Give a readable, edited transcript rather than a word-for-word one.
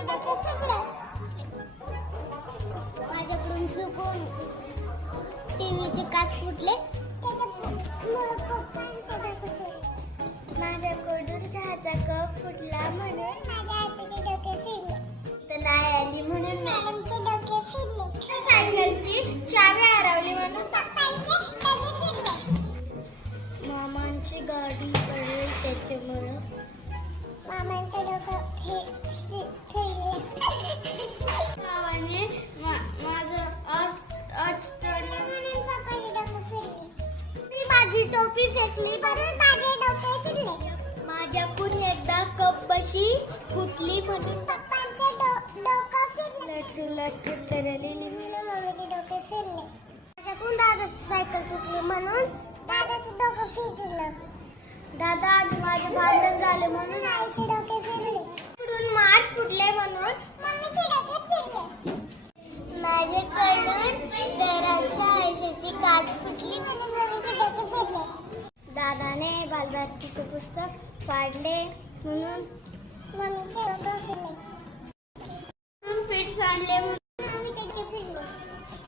दादाचे डोके फिरले. माझ्याकडून चुकून टीव्हीचे काच फुटले. माझ्याकडून चहाचा कप फुटला म्हणून माझ्या हाताचे डोके फिरले. तर नाही आली म्हणून मॅडमचे डोके फिरले. सायकलची चावी हरवली म्हणून पप्पांचे डोके फिरले. मामांची गाडी पडली त्याच्यामुळं मामांचं डोकं फिरले. मामाने माझं आज चढलं म्हणून पप्पाचे डोकं फिरले. मी माझी टोपी फेकली म्हणून माझे डोके फिरले. माझ्याकडून एकदा कप बशी फुटली म्हणून पप्पांचं डोकं फिरलं. लटू लटू तरली म्हणून मम्मीचे डोके फिरले. माझ्याकडून दादाची सायकल फुटली म्हणून दादाचं डोकं फिरलं. दादा आणि माझे भांडण झाले म्हणून आईचे डोके फिरले. इकडून माठ फुटले म्हणून मम्मीचे डोके फिरले. माझ्याकडून घराच्या आयुष्याची काच फुटली म्हणून मम्मीचे डोके फिरले. दादाने बालभारतीचे पुस्तक फाडले म्हणून मम्मीचे डोके फिरले. पीठ सांडले म्हणून